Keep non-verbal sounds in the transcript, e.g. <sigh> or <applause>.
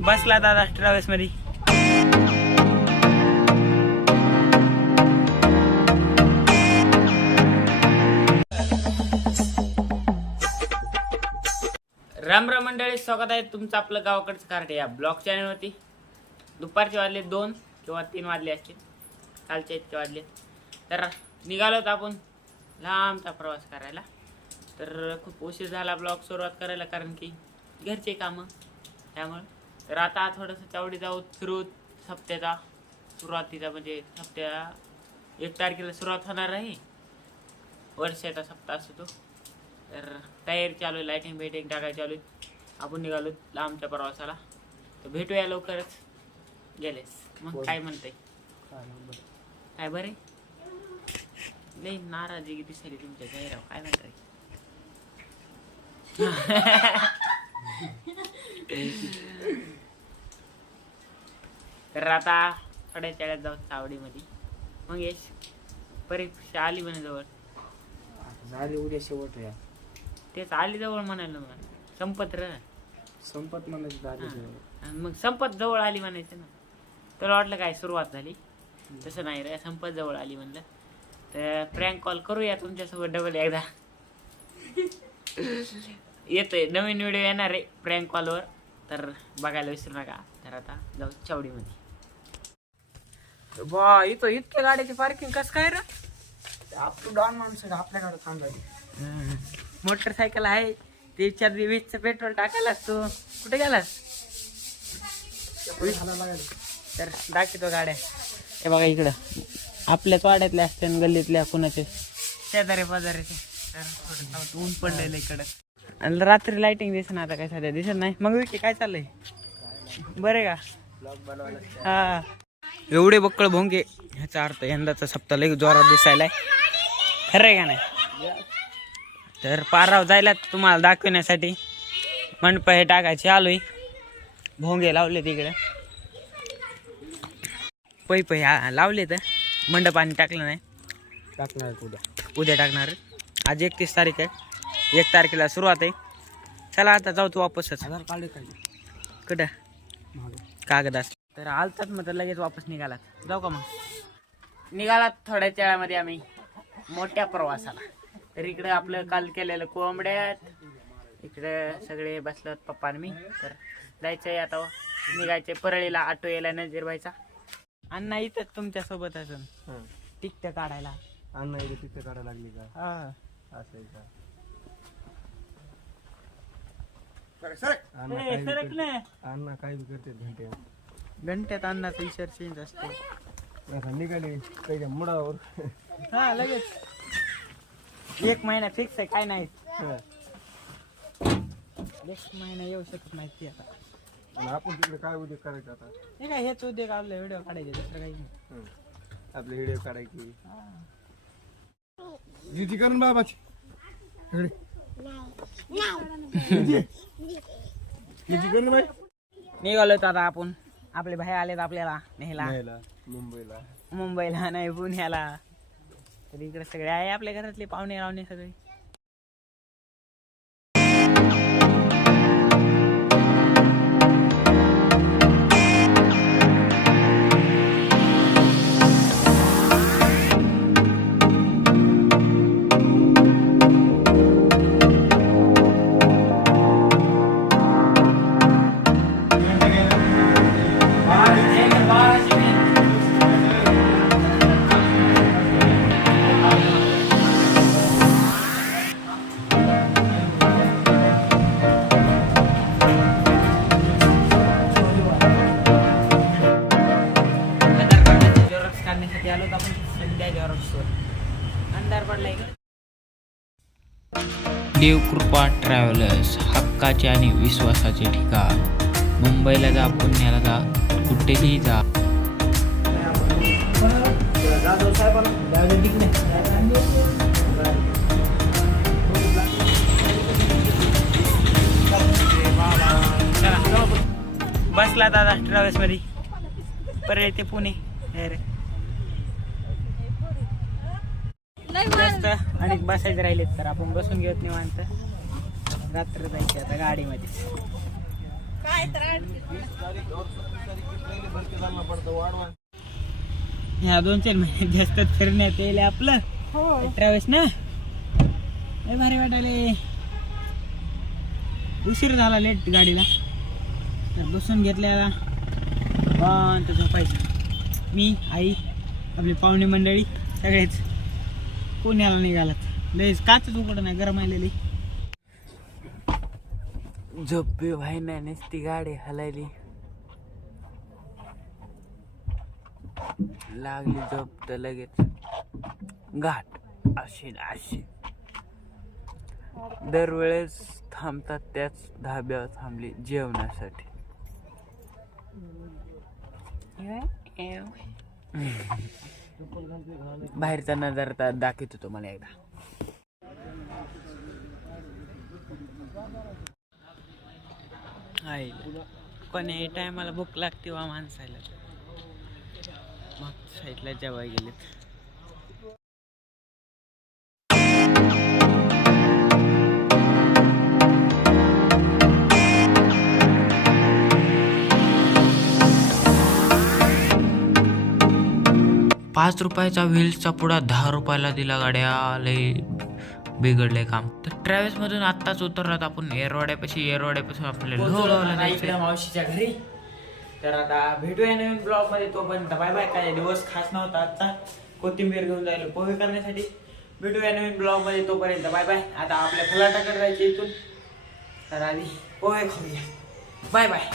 बसला दादा ट्रॅव्हल्समध्ये. राम राम मंडळी स्वागत आहे तुमचं आपलं गावाकडचं कार्ड या ब्लॉग चॅनलवरती दुपारचे वाजले दोन किंवा तीन वाजले असतील. कालचे इतके वाजले. तर निघालो होतो आपण लांबचा प्रवास करायला. तर खूप उशीर झाला ब्लॉग सुरुवात करायला कारण की घरचे कामं त्यामुळं. तर आता थोडंसं चावडी जाऊ फिरू हप्त्याचा सुरुवातीचा म्हणजे हप्त्या एक तारखेला सुरुवात होणार आहे. वर्षाचा सप्ताह असतो तो. तर तयारी चालू आहे लाईटिंग बिटिंग टाकायची चालू आहे. आपण निघालो लांबच्या प्रवासाला. तर भेटूया लवकरच. गेलेस. मग काय म्हणते काय बरे. नाही नाराजी दिसायली तुमच्या चेहऱ्यावर. काय म्हणताय? <laughs> <laughs> तर आता थोड्या चाळ्यात जाऊ चावडीमध्ये मग यश परीक्षा आली म्हणे जवळ. झाली उद्या शेवट या तेच आली जवळ म्हणायला मग संपत र. संपत म्हणायची झाली मग संपत जवळ आली म्हणायचं ना. तुला वाटलं काय सुरुवात झाली? तसं नाही रे. संपत जवळ आली म्हणलं. तर प्रँक कॉल करूया तुमच्यासोबत डबल एकदा. येतोय. नवीन व्हिडिओ येणार आहे प्रँक कॉलवर तर बघायला विसरू नका. तर आता जाऊ चावडीमध्ये बा इथं इतक्या गाड्याची पार्किंग कसं काय रे? अप टू डाऊन माणसं आपल्याकडे थांबायची मोटरसायकल आहे ते चार वीसचं पेट्रोल टाकायला असतो कुठे गेलास? झाला लागेल. तर दाखवतो गाड्या. हे बघा इकडं. आपल्याच वाड्यातल्या असते आणि गल्लीतल्या कुणाचे? शेजारी पाजारीचे. तर ऊन पडलेलं इकडं. आणि रात्री लाइटिंग ना आता काय सध्या दिसत नाही. मग विकी काय चाललंय? बरे का? हा. एवढे बक्कळ भोंगे ह्याचा अर्थ यंदाचा सप्ताह लई जोरात दिसायलाय. खरं आहे का नाही? तर पाराव जायला तुम्हाला दाखवण्यासाठी. मंडप हे टाकायचे आलोय. भोंगे लावले तिकडे पै पै हा लावले तर मंडप आणि टाकलं नाही. टाकणार उद्या. उद्या टाकणार. आज एकतीस तारीख आहे. एक तारखेला सुरुवात आहे. चला आता जाऊ तू वापसच. आधार कार्ड कागद असले. तर आलतात मग तर लगेच वापस निघालात. जाऊ का मग? निघालात थोड्या वेळामध्ये आम्ही. मोठ्या प्रवासाला. तर इकडे आपलं काल केलेलं कोंबड्यात. इकडे सगळे बसलोत पप्पा मी. तर जायचंय आता निघायचे परळीला ऑटो यायला नजीर व्हायचा अण्णा इथंच तुमच्यासोबत असून हां. टिकट काढायला. अण्णा इथे तिथे काढायला लागली का? हा. असं आहे का? अण्णा काय करते- घंट्यात अण्णाचा विचार चेंज असतो. निघाले त्याच्या मुडावर. हा लगेच. एक महिना फिक्स आहे काय नाही. एक महिना येऊ शकत नाही ती आता. आणि आपण तिकडे काय उद्योग करायचं आता? हे काय हेच उद्योग आपले व्हिडिओ काढायचे दुसरं काही नाही. हं. आपले व्हिडिओ काढायची. युती करून बाबाची. इकडे. <laughs> करून बाई. निघालो तर आता आपण. आपले भाई आलेत आपल्याला नेहला न्यायला मुंबईला. मुंबईला नाही पुण्याला. तर इकडे सगळे आहे आपल्या घरातले पाहुणे रावणे सगळे. देवकृपा ट्रॅव्हलर्स हक्काचे आणि विश्वासाचे ठिकाण. मुंबईला जा पुण्याला जा कुठेही जा. बसला दादा ट्रॅव्हल्समध्ये. परळ ते पुणे. अरे. आणि बसायचे राहिलेत तर आपण बसून घेत निवांत. रात्र जायची आता गाडीमध्ये. ह्या दोन चार महिन्यात जास्त फिरण्यात येईल आपलं. ट्रॅव्हल्स ना? लय भारी वाटायले. उशीर झाला लेट गाडीला. तर बसून घेतल्या पण झोपायचं. मी आई आपली पाहुणे मंडळी सगळेच. पुण्याला निघालात? लयच काच उघड नाही गरम आलेली झोप नाही नुसती गाडी हलायली. लागली झोप तर लगेच. घाट अशी अशी. दरवेळेस थांबतात त्याच धाब्यावर थांबली जेवणासाठी. बाहेरचा नजारा दाखवतो तुम्हाला एकदा. आहे कोणी टायमाला भूक लागते वा माणसाला. मग साईडला जेवाय गेलेत. पाच रुपयाचा व्हील्सचा पुडा दहा रुपयाला दिला गाड्या लय बिघडले काम. तर ट्रॅव्हल्स मधून आत्ताच उतरलात आपण एरवाड्यापाशी एरवाड्यापासून आपल्याला मावशीच्या घरी. तर आता भेटूया नवीन ब्लॉगमध्ये तोपर्यंत. बाय बाय काय दिवस खास नव्हता आजचा. कोथिंबीर घेऊन जायला पोहे करण्यासाठी. भेटूया नवीन ब्लॉगमध्ये तोपर्यंत. Bye bye. आता आपल्या फलाटाकडे जायचे इथून. तर आधी पोहे खाऊया. Bye bye.